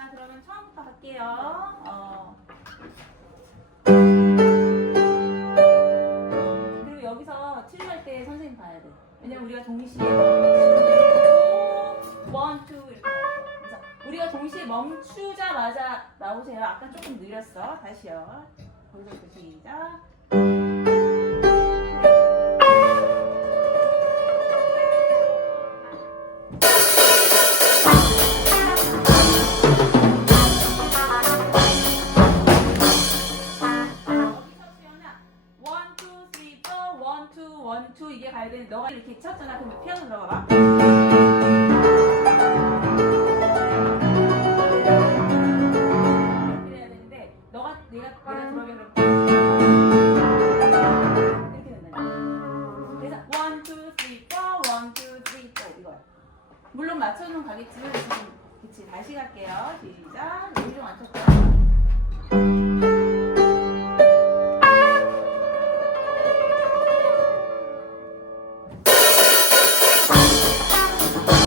자, 그러면 처음부터 갈게요. 그리고 여기서 치료할 때 선생님 봐야 돼. 왜냐면 우리가 동시에 원, 투 이렇게 나왔어. 그래서 우리가 동시에 멈추자마자 나오세요. 아까 조금 느렸어. 다시요. 거기서부터 시작. 원투 이게 가야 되는데 너가 이렇게 쳤잖아. 그럼 피아노 들어가봐. 이렇게 해야 되는데 내가 들어오면 그럼 이렇게 된다. 그래서 1, 2, 3, 4 1, 2, 3, 4 이거야. 물론 맞춰는 가겠지만 지금 그치 다시 갈게요. 시작. 여기 좀 안 쳤다.